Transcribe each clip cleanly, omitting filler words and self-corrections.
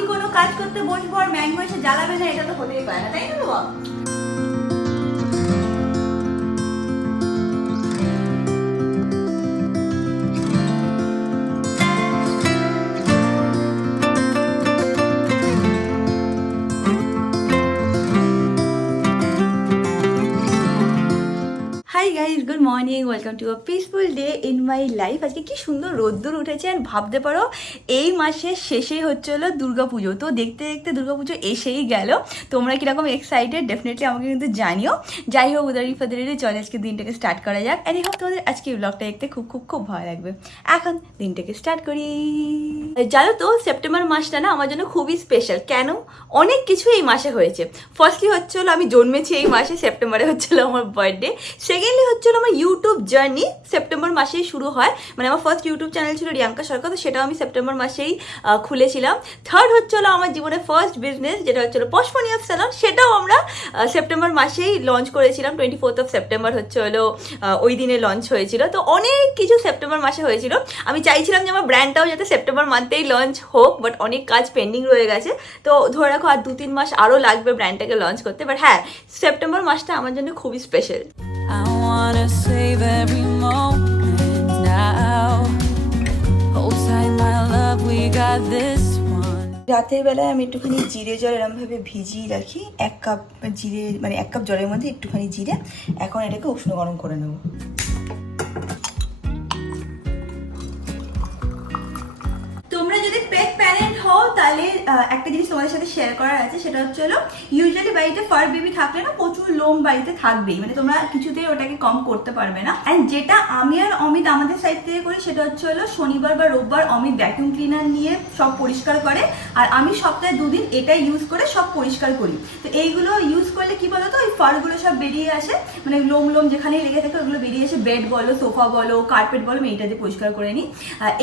আমি কোনো কাজ করতে বসবো আর ম্যাঙ্গো এসে জ্বালাবে না, এটা তো হতেই পারে না, তাই না বাবা? Hi guys, good morning, welcome to a peaceful day in my life. আজকে কি সুন্দর রোদ্দুর উঠেছে আর ভাবতে পারো এই মাসের শেষেই হচ্ছে হলো দুর্গাপুজো। তো দেখতে দেখতে দুর্গাপুজো এসেই গেল। তোমরা কীরকম এক্সাইটেড ডেফিনেটলি আমাকে কিন্তু জানিও। যাই হোক, উদারি ফাদারি চলে আজকে দিনটাকে স্টার্ট করা যাক। অ্যান্ড হোপ তোমাদের আজকে ব্লগটা দেখতে খুব খুব খুব ভালো লাগবে। এখন দিনটাকে স্টার্ট করি। জানো তো, সেপ্টেম্বর মাসটা না আমার জন্য খুবই স্পেশাল। কেন? অনেক কিছু এই মাসে হয়েছে। ফার্স্টলি হচ্ছে হলো আমি জন্মেছি এই মাসে, সেপ্টেম্বরে হচ্ছিল আমার বার্থডে। সেকেন্ডলি হচ্ছিল আমার ইউটিউব জার্নি সেপ্টেম্বর মাসেই শুরু হয়। মানে আমার ফার্স্ট ইউটিউব চ্যানেল ছিল রিয়াঙ্কা সরকার, তো সেটাও আমি সেপ্টেম্বর মাসেই খুলেছিলাম। থার্ড হচ্ছিল আমার জীবনের ফার্স্ট বিজনেস, যেটা হচ্ছিল পশমনি অফ স্যালন, সেটাও আমরা সেপ্টেম্বর মাসেই লঞ্চ করেছিলাম। 24 সেপ্টেম্বর হচ্ছে হলো ওই দিনে লঞ্চ হয়েছিল। তো অনেক কিছু সেপ্টেম্বর মাসে হয়েছিল। আমি চাইছিলাম যে আমার ব্র্যান্ডটাও যাতে সেপ্টেম্বর মান্থেই লঞ্চ হোক, বাট অনেক কাজ পেন্ডিং রয়ে গেছে। তো ধরে রাখো আর 2-3 মাস আরও লাগবে ব্র্যান্ডটাকে লঞ্চ করতে। বাট হ্যাঁ, সেপ্টেম্বর মাসটা আমার জন্য খুবই special. I wanna save every moment now. Hold tight, my love, we got this one. রাতের বেলায় আমি একটুখানি জিরে জল এরমভাবে ভিজিয়ে রাখি। 1 কাপ জিরে, মানে 1 কাপ জলের মধ্যে একটুখানি জিরে। এখন এটাকে উষ্ণ গরম করে নেব। তোমরা যদি পেট প্যারেন্ট হও তাহলে একটা জিনিস তোমাদের সাথে শেয়ার করার আছে, সেটা হচ্ছে হলো ইউজুয়ালি বাড়িতে ফার বেবি থাকলে না প্রচুর লোম বাড়িতে থাকবেই, মানে তোমরা কিছুতেই ওটাকে কম করতে পারবে না। অ্যান্ড যেটা আমি আর অমিত আমাদের সাইড থেকে করি সেটা হচ্ছে হলো শনিবার বা রোববার অমিত ভ্যাকুয়াম ক্লিনার নিয়ে সব পরিষ্কার করে, আর আমি সপ্তাহে 2 দিন এটা ইউজ করে সব পরিষ্কার করি। তো এইগুলো ইউজ করলে কি বলো তো, ওই ফারগুলো সব বেরিয়ে আসে, মানে লোম লোম যেখানেই লেগে থাকে ওগুলো বেরিয়ে এসে বেড বলো, সোফা বলো, কার্পেট বলো, আমি এইটা দিয়ে পরিষ্কার করে নিই।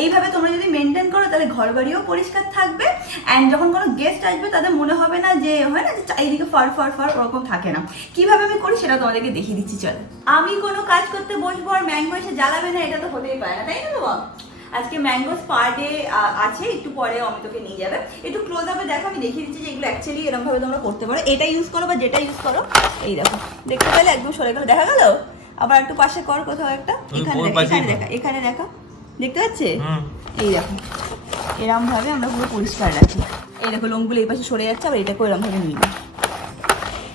এইভাবে তোমরা যদি মেনটেন করো তাহলে ঘর বাড়িও পরিষ্কার থাকবে। অ্যান্ড যখন কোনো গেস্ট আসবে তাদের মনে হবে না যে হয় না যে চারিদিকে ফার ফার ফার, ওরকম থাকে না। কিভাবে আমি করি সেটা তোমাদেরকে দেখিয়ে দিচ্ছি। চলো, আমি কোনো কাজ করতে বসবো আর ম্যাঙ্গো এসে জ্বালাবে না, এটা তো হতেই পারে না, তাই না বাবা? আজকে ম্যাঙ্গো স্পা ডে আছে, একটু পরে আমি তোকে নিয়ে যাবে। একটু ক্লোজ আপে দেখো, আমি দেখিয়ে দিচ্ছি যে এগুলো অ্যাকচুয়ালি এরকম ভাবে তোমরা করতে পারো। এটা ইউজ করো বা যেটা ইউজ করো, এই দেখো, দেখতে পেলে একদম সরে গেল, দেখা গেল। আবার একটু পাশে কর কোথাও একটা, এখানে দেখা, এখানে দেখা, দেখতে পাচ্ছে? এই দেখো, এরম ভাবে আমরা পুরো পরিষ্কার রাখি। এই দেখো লোমগুলো এই পাশে সরে যাচ্ছে, আবার এটাকে এরম ভাবে নিয়ে নিই।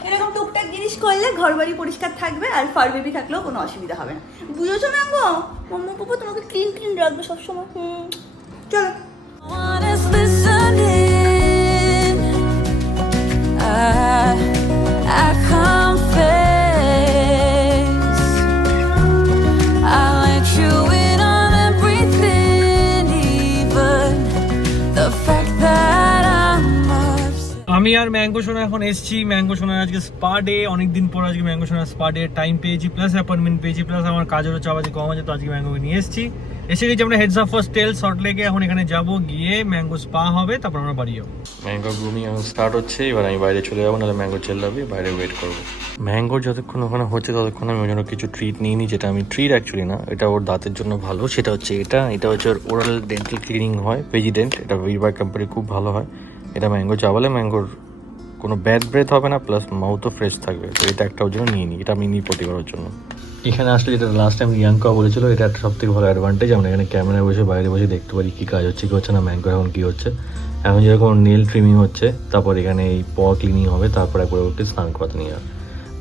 এরকম টুকটাক জিনিস করলে ঘর বাড়ি পরিষ্কার থাকবে, আর ফার বেবি থাকলেও কোনো অসুবিধা হবে না। বুঝেছো ম্যাঙ্গো? মাম্মা পাপা তোমাকে ক্লিন ক্লিন রাখবে সবসময়। চলো। Honest listening, I confess, I let you in on everything, even the fact that I'm upset. আমি আর ম্যাঙ্গো সোনা এখন এসেছি। ম্যাঙ্গো সোনার আজকে স্পা ডে, অনেকদিন পর আজকে ম্যাঙ্গো সোনার স্পা ডে টাইম পেয়েছি, প্লাস অ্যাপয়েন্টমেন্ট পেয়েছি, প্লাস আমার কাজেরও চাপ আছে কম আছে, তো আজকে ম্যাঙ্গোকে নিয়ে এসেছি। এসে গেছি আমরা heads of first tell salt লেকে। এখন এখানে যাব, গিয়ে ম্যাঙ্গো স্পা হবে, তারপর আমরা বাড়ি যাবো। ম্যাঙ্গো গ্রুমিং এখন স্টার্ট হচ্ছে। এবার আমি বাইরে চলে যাবো, নাহলে ম্যাঙ্গো চেল্লাবে, বাইরে ওয়েট করবো। ম্যাঙ্গোর যতক্ষণ ওখানে হচ্ছে ততক্ষণ আমি ওর জন্য কিছু ট্রিট নিয়ে নিই, যেটা আমি ট্রিট অ্যাকচুয়ালি না, এটা ওর দাঁতের জন্য ভালো। সেটা হচ্ছে এটা হচ্ছে ওর ওরাল ডেন্টাল ক্লিনিং হয়, ভেজিডেন্ট। এটা ভিবাই কোম্পানি, খুব ভালো হয়। এটা ম্যাঙ্গো চাবালে ম্যাঙ্গোর কোনো ব্যাড ব্রেথ হবে না, প্লাস মাউথও ফ্রেশ থাকবে। তো এটা একটা ওর জন্য নিয়ে নিই, এটা আমি নিই প্রতিবারের জন্য। এখানে আসলে যেটা লাস্ট টাইম রিয়াঙ্কা বলেছিল, এটা একটা সব থেকে ভালো অ্যাডভান্টেজ। আমরা এখানে ক্যামেরায় বসে বাইরে বসে দেখতে পারি কী কাজ হচ্ছে, কী হচ্ছে না, ম্যাঙ্গো এখন কী হচ্ছে। এখন যেরকম নেল ট্রিমিং হচ্ছে, তারপর এখানে এই ক্লিনিং হবে, তারপর একবার ওকে স্নান করাতে নিয়ে যাবে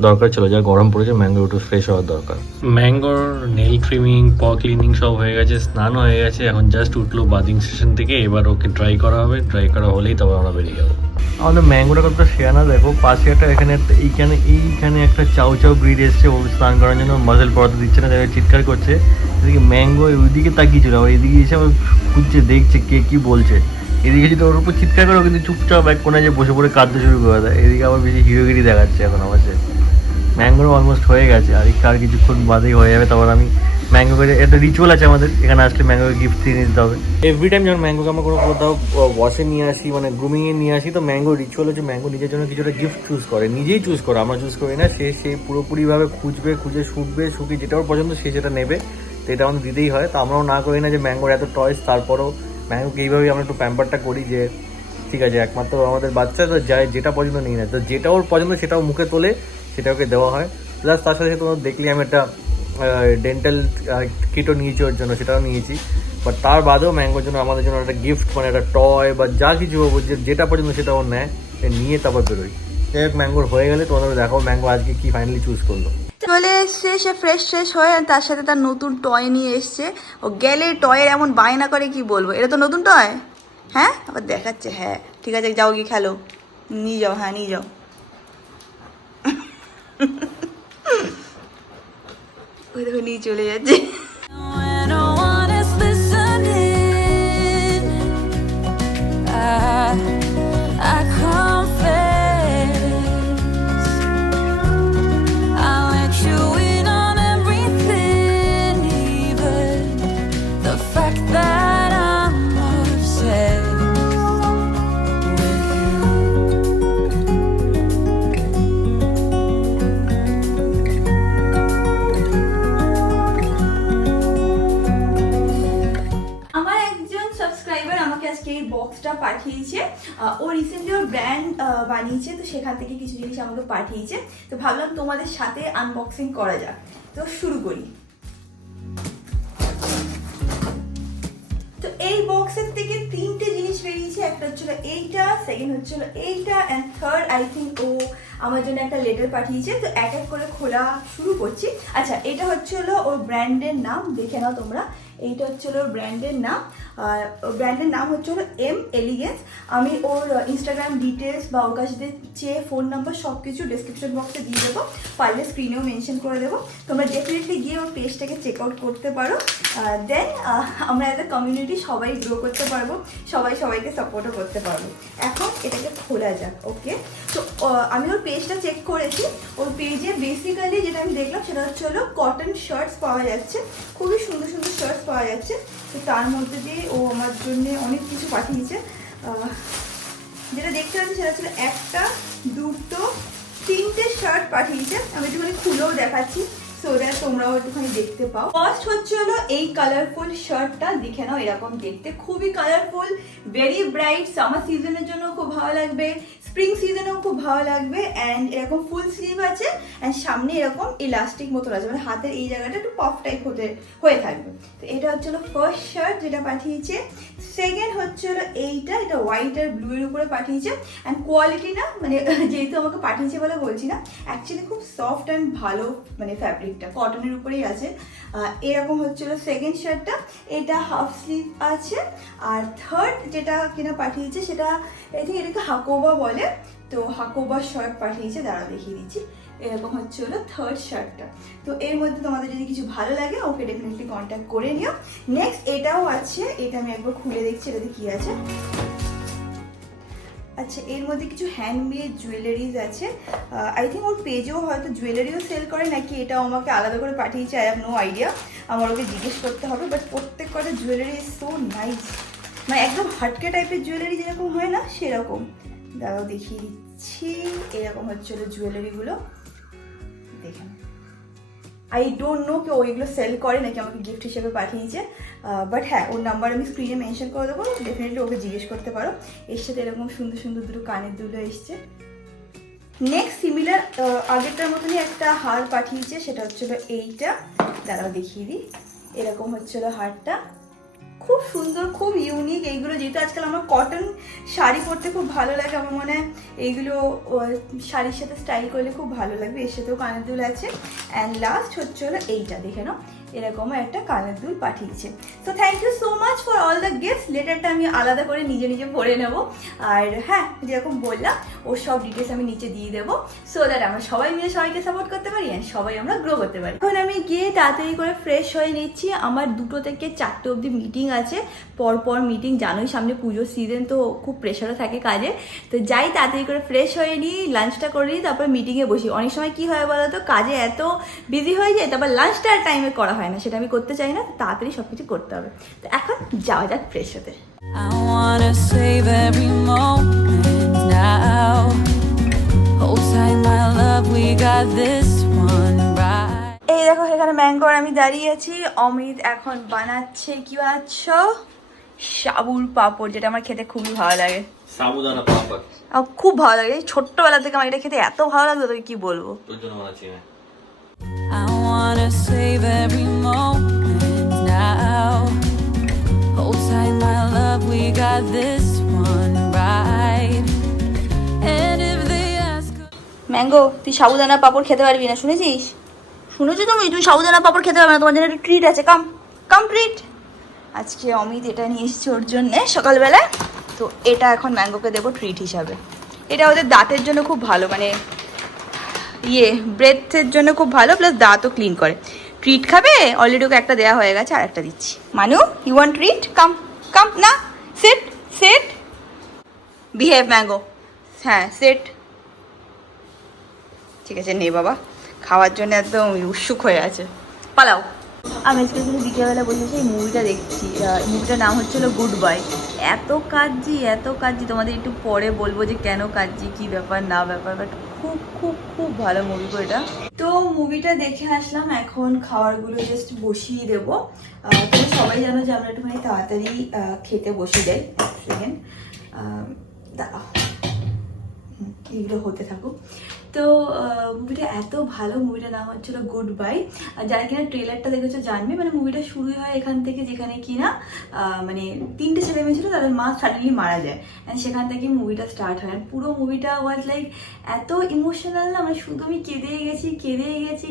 দরকার ছিল। যা গরম পড়েছে, ম্যাঙ্গোর একটু ফ্রেশ হওয়ার দরকার। ম্যাঙ্গোর নেল ট্রিমিং, ক্লিনিং সব হয়ে গেছে, স্নান হয়ে গেছে। এখন জাস্ট উঠলো বাদিং সেশন থেকে, এবার ওকে ড্রাই করা হবে। ড্রাই করা হলেই তারপর আমরা বেরিয়ে যাবো। আমাদের ম্যাঙ্গোটা কতটা শেয়ার না দেখো, পাশে একটা এখানে একটা এইখানে একটা চাউ চাউ ব্রিড এসছে, ও স্নান করার জন্য মাসেল পড়াতে দিচ্ছে না, তাই চিৎকার করছে। এদিকে ম্যাঙ্গো ওইদিকে তাকিয়েছিল, আবার এদিকে এসে আবার খুঁজছে, দেখছে কে কি বলছে। এদিকে যদি ওর উপর চিৎকার করে, কিন্তু চুপচাপ এক কোনায় যে বসে পড়ে কাঁদতে শুরু করে দেয়। এদিকে আবার বেশি হিরোগিরি দেখাচ্ছে এখন আমার। ম্যাঙ্গোর অলমোস্ট হয়ে গেছে, আর কিছুক্ষণ বাদেই হয়ে যাবে। তারপর আমি ম্যাঙ্গোকে, একটা রিচুয়াল আছে আমাদের এখানে আসলে, ম্যাঙ্গোকে গিফট দিয়ে নিতে হবে। এভরি টাইম যখন ম্যাঙ্গোকে আমরা কোনো কোথাও ওয়াশে নিয়ে আসি, মানে গ্রুমিংয়ে নিয়ে আসি, তো ম্যাঙ্গো রিচুয়াল হচ্ছে ম্যাঙ্গো নিজের জন্য কিছুটা গিফট চুজ করে, নিজেই চুজ করে, আমরা চুজ করি না। সে পুরোপুরিভাবে খুঁজে শুকিয়ে যেটা ওর পছন্দ সে সেটা নেবে। তো এটা আমাদের দিতেই হয়। তো আমরাও না করি না যে ম্যাঙ্গোর এত টয়েস, তারপরও ম্যাঙ্গোকে এইভাবেই আমরা একটু প্যাম্পারটা করি, যে ঠিক আছে, একমাত্র আমাদের বাচ্চা তো যায় যেটা পছন্দ নিয়ে নেয়, তো যেটা ওর পছন্দ সেটাও মুখে তোলে, সেটা ওকে দেওয়া হয়। প্লাস তার সাথে সাথে তোমার দেখলি আমি একটা ডেন্টাল কিটও নিয়েছি ওর জন্য, সেটাও নিয়েছি। বাট তার বাদেও ম্যাঙ্গোর জন্য আমাদের জন্য একটা গিফট, মানে একটা টয় বা যা কিছু হবো, যেটা পছন্দ সেটা ওর নেয়, নিয়ে তারপর বেরোই। যাই হোক, ম্যাঙ্গোর হয়ে গেলে তোমাদের দেখাও ম্যাঙ্গো আজকে কি ফাইনালি চুজ করলো। চলে এসছে সে ফ্রেশ হয়ে, আর তার সাথে তার নতুন টয় নিয়ে এসছে। ও গেলে টয়ের এমন বায়না করে কি বলবো, এটা তো নতুন টয়। হ্যাঁ আবার দেখাচ্ছে, হ্যাঁ ঠিক আছে যাও গিয়ে খেলো, নিয়ে যাও, হ্যাঁ নিয়ে যাও। ওই দেখো নিয়ে চলে যাচ্ছে। When no one is listening, I confess I let you in on everything, even the fact that I'm obsessed with you. আমার একজন সাবস্ক্রাইবার আমাকে আজকে এই বক্সটা পাঠিয়েছে। ও রিসেন্টলি ওর ব্র্যান্ড বানিয়েছে, তো সেখান থেকে কিছু জিনিস আমাকে পাঠিয়েছে। তো ভাবলাম তোমাদের সাথে আনবক্সিং করা যাক, তো শুরু করি। তো এই বক্সের থেকে তিনটে জিনিস বেরিয়েছে। একটা হচ্ছিল এইটা, সেকেন্ড হচ্ছিল এইটা, অ্যান্ড থার্ড আই থিঙ্ক ও আমার জন্য একটা লেটার পাঠিয়েছে। তো এক এক করে খোলা শুরু করছি। আচ্ছা, এটা হচ্ছিল ওর ব্র্যান্ডের নাম, দেখে নাও তোমরা। এইটা হচ্ছিল ওর ব্র্যান্ডের নাম, ওর ব্র্যান্ডের নাম হচ্ছিল এম এলিগেন্স। আমি ওর ইনস্টাগ্রাম ডিটেলস বা ওর কাছে চেয়ে ফোন নাম্বার সব কিছু ডিসক্রিপশন বক্সে দিয়ে দেবো, পারলে স্ক্রিনেও মেনশন করে দেবো। তোমরা ডেফিনেটলি গিয়ে ওর পেজটাকে চেক আউট করতে পারো। দেন আমরা অ্যাজ এ কমিউনিটি সবাই গ্রো করতে পারবো, সবাই সবাইকে সাপোর্টও করতে পারবো। এখন এটাকে খোলা যাক। ওকে, তো আমি ওর পেজটা চেক করেছি। ওর পেজে বেসিক্যালি যেটা আমি দেখলাম সেটা হচ্ছে হলো কটন শার্টস পাওয়া যাচ্ছে, খুবই সুন্দর সুন্দর শার্টস পাওয়া যাচ্ছে। তো তার মধ্যে দিয়ে ও আমার জন্য অনেক কিছু পাঠিয়েছে। যেটা দেখতে পাচ্ছি সেটা ছিল একটা, দুটো, তিনটে শার্ট পাঠিয়েছে। আমি একটুখানি খুলেও দেখাচ্ছি, সো দ্যাট তোমরাও একটুখানি দেখতে পাও। ফার্স্ট হচ্ছে হলো এই কালারফুল শার্টটা, দেখে নাও এরকম দেখতে, খুবই কালারফুল, ভেরি ব্রাইট। সামার সিজনের জন্য খুব ভালো লাগবে, স্প্রিং সিজনেও খুব ভালো লাগবে। অ্যান্ড এরকম ফুল স্লিভ আছে, অ্যান্ড সামনে এরকম ইলাস্টিক মতন আছে, মানে হাতের এই জায়গাটা একটু পফ টাইপ হয়ে থাকবে। তো এটা হচ্ছে হলো ফার্স্ট শার্ট যেটা পাঠিয়েছে। সেকেন্ড হচ্ছে হলো এইটা, এটা হোয়াইট আর ব্লু এর উপরে পাঠিয়েছে। অ্যান্ড কোয়ালিটি না, মানে যেহেতু আমাকে পাঠিয়েছে বলে বলছি না, অ্যাকচুয়ালি খুব সফট অ্যান্ড ভালো, মানে ফ্যাব্রিকটা কটনের উপরেই আছে। এরকম হচ্ছিল সেকেন্ড শার্টটা, এটা হাফ স্লিভ আছে। আর থার্ড যেটা কিনা পাঠিয়েছে সেটা আই থিঙ্ক এটাকে হাকোবা বলে, তো হাকোবা শার্ট পাঠিয়েছে, দাঁড়া দেখিয়ে দিচ্ছি। এরকম হচ্ছে হলো থার্ড শার্টটা। তো এর মধ্যে তোমাদের যদি কিছু ভালো লাগে ওকে ডেফিনেটলি কন্ট্যাক্ট করে নিও। নেক্সট এটাও আছে, এটা আমি একবার খুলে দেখছি এটাতে কি আছে। আচ্ছা, এর মধ্যে কিছু হ্যান্ডমেড জুয়েলারিজ আছে। আই থিঙ্ক ওর পেজেও হয়তো জুয়েলারিও সেল করে নাকি, এটাও আমাকে আলাদা করে পাঠিয়েছে। আই হ্যাভ নো আইডিয়া, আমার ওকে জিজ্ঞেস করতে হবে। বাট প্রত্যেক কটা জুয়েলারি ইজ সো নাইস, মানে একদম হাটকে টাইপের জুয়েলারি যেরকম হয় না সেরকম। দাঁড়াও দেখিয়ে দিচ্ছি, এরকম হচ্ছিল জুয়েলারিগুলো, দেখেন। আই ডোন্ট নো কেউ ওইগুলো সেল করে নাকি আমাকে গিফট হিসেবে পাঠিয়েছে। বাট হ্যাঁ, ওর নাম্বার আমি স্ক্রিনে মেনশন করে দেবো, ডেফিনেটলি ওকে জিজ্ঞেস করতে পারো। এর সাথে এরকম সুন্দর সুন্দর দুটো কানের দুলো এসছে। নেক্সট সিমিলার আগেরটার মতনই একটা হার পাঠিয়েছে, সেটা হচ্ছিলো এইটা, দাঁড়াও দেখিয়ে দিই। এরকম হচ্ছিলো হারটা, খুব সুন্দর, খুব ইউনিক। এইগুলো যেহেতু আজকাল আমার কটন শাড়ি পরতে খুব ভালো লাগে, আমার মনে হয় এইগুলো শাড়ির সাথে স্টাইল করলে খুব ভালো লাগবে। এর সাথেও কানের দুল আছে। অ্যান্ড লাস্ট হচ্ছে হলো এইটা, দেখে নাও এরকমও একটা কানের দুল পাঠিয়েছে। তো thank you so much for all the gifts. লেটারটা আমি আলাদা করে নিজে নিজে পড়ে নেব। আর হ্যাঁ, যেরকম বললাম ওর সব ডিটেলস আমি নিচে দিয়ে দেবো, সো দ্যাট আমরা সবাই মিলে সবাইকে সাপোর্ট করতে পারি অ্যান্ড সবাই আমরা গ্রো করতে পারি। এখন আমি গিয়ে তাড়াতাড়ি করে ফ্রেশ হয়ে নিচ্ছি। আমার 2টো থেকে 4টে অবধি মিটিং আছে, পরপর মিটিং। জানোই সামনে পুজোর সিজন, তো খুব প্রেশারও থাকে কাজে। তো যাই তাড়াতাড়ি করে ফ্রেশ হয়ে নিই, লাঞ্চটা করে নিই, তারপর মিটিংয়ে বসি। অনেক সময় কী হয় বলো তো, কাজে এত বিজি হয়ে যায়, তারপর লাঞ্চটা আর টাইমে করা হয় না, সেটা আমি করতে চাই না। তাড়াতাড়ি সব কিছু করতে হবে। তো এখন যাওয়া যাক ফ্রেশ হতে। I wanna save every moment now. Hold tight, my love, we got this one right. এই দেখো এখানে ম্যাঙ্গো আর আমি দাঁড়িয়ে আছি। অমৃত এখন বানাচ্ছে, কি বানাচ্ছ? সাবুর পাপড়, যেটা আমার খেতে খুবই ভালো লাগে। সাবুদানা পাপড় আমার খুব ভালো লাগে, ছোট্টবেলা থেকে আমার এটা খেতে এত ভালো লাগতো, তোকে কি বলবো। তোর জন্য বানাচ্ছি আমি। I wanna save every moment now. Hold tight, my love, we got this one right. And if they ask, mango, তুই সাবুদানা পাপড় খেতে পারবি না, শুনেছিস? শুনেছি তুমি সাবুদানা পাপড় খেতে পারবে না, তোমার জন্য একটা ট্রিট আছে, কাম ট্রিট। আজকে অমিত এটা নিয়ে এসেছে ওর জন্যে সকালবেলায়, তো এটা এখন ম্যাঙ্গোকে দেবো ট্রিট হিসাবে। এটা ওদের দাঁতের জন্য খুব ভালো, মানে ব্রেথের জন্য খুব ভালো, প্লাস দাঁতও ক্লিন করে। ট্রিট খাবে? অলরেডি ওকে একটা দেওয়া হয়ে গেছে, আর একটা দিচ্ছি। মানু, ইউ ওয়ান্ট ট্রিট? কাম না, সেট বিহেভ ম্যাঙ্গো, হ্যাঁ সেট। ঠিক আছে নে বাবা, খাওয়ার জন্য একদম উৎসুক হয়ে আছে, পালাও। আমি আজকে শুধু বিকেলবেলা বসেছি এই মুভিটা দেখছি। মুভিটার নাম হচ্ছিল গুড বাই। এত কাঁদছি, তোমাদের একটু পরে বলবো যে কেন কাঁদছি, কী ব্যাপার না ব্যাপার, বাট খুব খুব খুব ভালো মুভি গো এটা। তো মুভিটা দেখে আসলাম, এখন খাবারগুলো জাস্ট বসিয়ে দেবো। তুমি সবাই জানো যে আমরা একটুখানি তাড়াতাড়ি খেতে বসে যাই। এক সেকেন্ড দাঁড়াও, এগুলো হতে থাকুক। তো মুভিটা এত ভালো, মুভিটার নাম হচ্ছিল গুড বাই। যারা কিনা ট্রেলারটা দেখেছো জানবে, মানে মুভিটা শুরু হয় এখান থেকে, যেখানে কিনা মানে 3টে ছেলে মেয়ে ছিল, তাদের মা সাডেনলি মারা যায়, অ্যান্ড সেখান থেকে মুভিটা স্টার্ট হয়। পুরো মুভিটা ওয়াজ লাইক এত ইমোশনাল না, মানে শুধু আমি কেঁদে গেছি,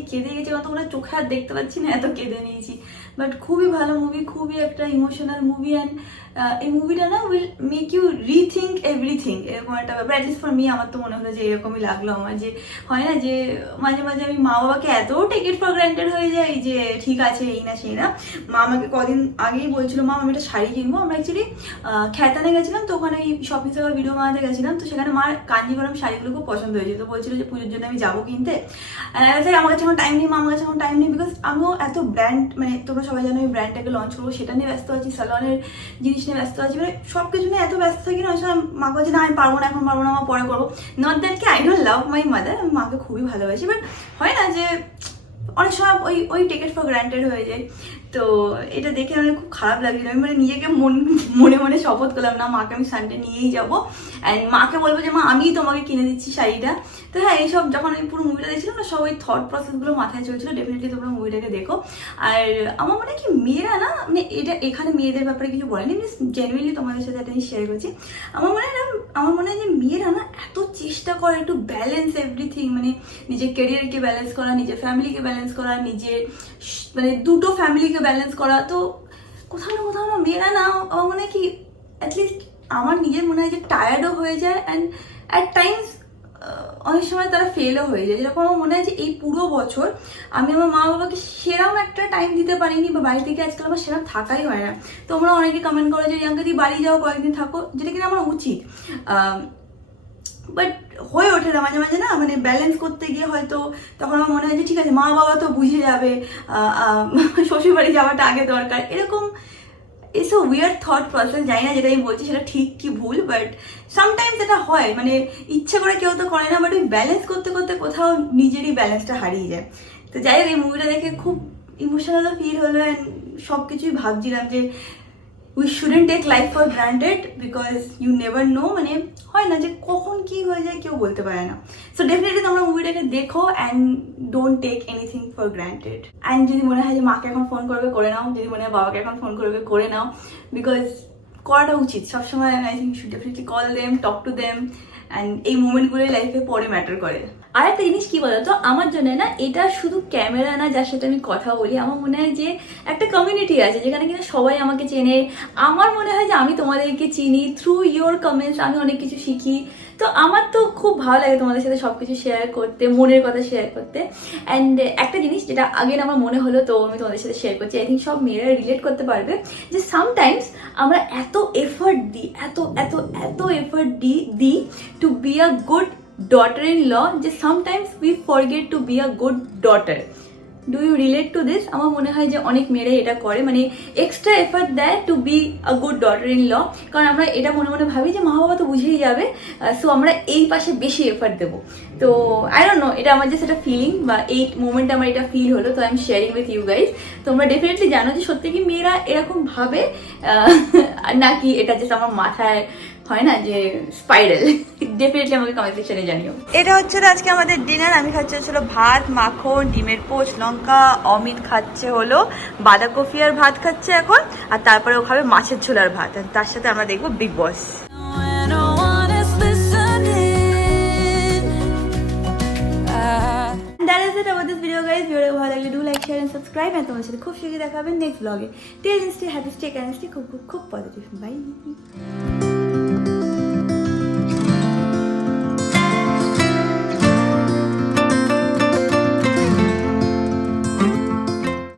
কারণ তোমরা চোখে আর দেখতে পাচ্ছি না, এত কেঁদে নিয়েছি। বাট খুবই ভালো মুভি, খুবই একটা ইমোশনাল মুভি, অ্যান্ড এই মুভিটা না will make you rethink everything, এরকম একটা ব্যাপার। অ্যাটলিস্ট ফর মি, আমার তো মনে হলো যে এরকমই লাগলো আমার, যে হয় না যে মাঝে মাঝে আমি মা বাবাকে এত টেক ইট ফর গ্রান্টেড হয়ে যাই যে ঠিক আছে এই না সেই না। মা আমাকে কদিন আগেই বলছিল, মা আমি একটা শাড়ি কিনবো। আমরা অ্যাকচুয়ালি খ্যাতানে গেছিলাম, তো ওখানে শপিং সেন্টার ভিডিও বানাতে গেছিলাম, তো সেখানে মার কাঞ্জিভরম শাড়িগুলো খুব পছন্দ হয়েছে, তো বলছিল যে পুজোর জন্য আমি যাবো কিনতে। আমার কাছে এখন টাইম নেই, আমার কাছে এখন টাইম নেই, বিকজ আমিও এত ব্র্যান্ড, মানে তোমরা সবাই জানো আমি ব্র্যান্ডটাকে লঞ্চ করবো, সেটা নিয়ে ব্যস্ত আছি, স্যালনের জিনিস নিয়ে ব্যস্ত আছি, মানে সব কিছু নিয়ে এত ব্যস্ত থাকি না। আসলে মা বলছে না আমি পারবো না, এখন পারবো না, আমার পরে করবো। নট দ্যাট কি I don't love my mother, আমি মাকে খুবই ভালোবাসি, বাট হয় না যে অনেক সময় ওই টেক ইট ফর গ্রান্টেড হয়ে যায়। তো এটা দেখে আমার খুব খারাপ লাগছিল। আমি মানে নিজেকে মনে শপথ করলাম, না মাকে আমি সানডে নিয়েই যাবো, অ্যান্ড মাকে বলবো যে মা আমিই তোমাকে কিনে দিচ্ছি শাড়িটা। তো হ্যাঁ, এইসব যখন আমি পুরো মুভিটা দেখছিলাম না, সব ওই থট প্রসেসগুলো মাথায় চলছিল। ডেফিনেটলি তোমরা মুভিটাকে দেখো। আর আমার মনে হয় কি মেয়েরা না, মানে এটা এখানে মেয়েদের ব্যাপারে কিছু বলেনি, মিস জেনুইনলি তোমাদের সাথে একটা জিনিস শেয়ার করছি। আমার মনে হয় যে মেয়েরা না এত চেষ্টা করে একটু ব্যালেন্স এভরিথিং, মানে নিজের কেরিয়ারকে ব্যালেন্স করা, নিজের ফ্যামিলিকে ব্যালেন্স করা, নিজের মানে দুটো ফ্যামিলিকে ব্যালেন্স করা। তো কোথাও না মেয়েরা না, আমার মনে হয় কি অ্যাটলিস্ট আমার নিজের মনে হয় যে টায়ার্ডও হয়ে যায়, অ্যান্ড অ্যাট টাইমস অনেক সময় তারা ফেলও হয়ে যায়। যেরকম আমার মনে হয় যে এই পুরো বছর আমি আমার মা বাবাকে সেরকম একটা টাইম দিতে পারিনি, বা বাড়ি থেকে আজকাল আমার সেরকম থাকাই হয় না। তোমরা অনেকে কমেন্ট করো যে রিয়াঙ্কা দি বাড়ি যাও, কয়েকদিন থাকো, যেটা কিনা আমার উচিত, বাট হয়ে ওঠে না মাঝে মাঝে না, মানে ব্যালেন্স করতে গিয়ে হয়তো তখন আমার মনে হয় যে ঠিক আছে মা বাবা তো বুঝে যাবে, শ্বশুরবাড়ি যাওয়াটা আগে দরকার, এরকম it's a weird thought process. জানি না যেটা আমি বলছি সেটা ঠিক কি ভুল, বাট সামটাইমস এটা হয়, মানে ইচ্ছে করে কেউ তো করে না, বাট ওই ব্যালেন্স করতে করতে কোথাও নিজেরই ব্যালেন্সটা হারিয়ে যায়। তো যাই হোক, এই মুভিটা দেখে খুব ইমোশনালও ফিল হলো, অ্যান্ড সব কিছুই ভাবছিলাম যে we shouldn't take life for granted because you never know, মানে হয় না যে কখন কি হয়ে যায় কেউ বলতে পারে না। সো ডেফিনেটলি তোমরা মুভিটাকে দেখো and don't take anything for granted. And যদি মনে হয় যে মাকে এখন ফোন করবে করে নাও, যদি মনে হয় বাবাকে এখন ফোন করবে করে নাও, বিকজ করাটা উচিত সবসময়। I think should definitely call them, talk to them, and এই মুভমেন্টগুলো লাইফে পরে ম্যাটার করে। আর একটা জিনিস কি বলতো, আমার জন্য না এটা শুধু ক্যামেরা না যার সাথে আমি কথা বলি, আমার মনে হয় যে একটা কমিউনিটি আছে যেখানে কিনা সবাই আমাকে চেনে। আমার মনে হয় যে আমি তোমাদেরকে চিনি, থ্রু ইয়োর কমেন্টস আমি অনেক কিছু শিখি। তো আমার তো খুব ভালো লাগে তোমাদের সাথে সব কিছু শেয়ার করতে, মনের কথা শেয়ার করতে। অ্যান্ড একটা জিনিস যেটা আগে আমার মনে হলো, তো আমি তোমাদের সাথে শেয়ার করছি, আই থিঙ্ক সব মেয়েরা রিলেট করতে পারবে, যে সামটাইমস আমরা এত এফর্ট দিই, এত এফর্ট দিই two be a good daughter-in-law, যে sometimes we forget to be a good daughter. Do you relate to this? আমার মনে হয় যে অনেক মেয়েরা এটা করে, মানে এক্সট্রা এফর্ট দেয় to be a good daughter-in-law, কারণ আমরা এটা মনে মনে ভাবি যে মা বাবা তো বুঝেই যাবে, সো আমরা এই পাশে বেশি এফর্ট দেবো। তো আই ডোন্ট নো, এটা আমার জাস্ট একটা ফিলিং, বা এই মোমেন্টে আমার এটা ফিল হলো, তো I am sharing with you guys. তোমরা ডেফিনেটলি জানো যে সত্যি কি মেয়েরা এরকম ভাবে, নাকি এটা জাস্ট আমার মাথায় হয় না যে স্পাইরাল, ডেফিনেটলি আমাকে কমেন্ট সেকশনে জানিও। এটা হচ্ছিল আজকে আমাদের ডিনার। আমি খাচ্ছি হচ্ছিল ভাত, মাখন, ডিমের পোস্ট, লঙ্কা। অমিত খাচ্ছে হলো বাঁধাকপি আর ভাত খাচ্ছে এখন, আর তারপরে ও খাবে মাছের ঝোলার ভাত, আর তার সাথে আমরা দেখবো big boss. When no one is listening, That is it about this video, guys. Video ভালো লাগলে do like, share and subscribe, and তোমার সাথে খুব শীঘ্রই দেখা হবে নেক্সট ব্লগে। Till then, stay happy, stay kind, stay খুব পজিটিভ। বাই।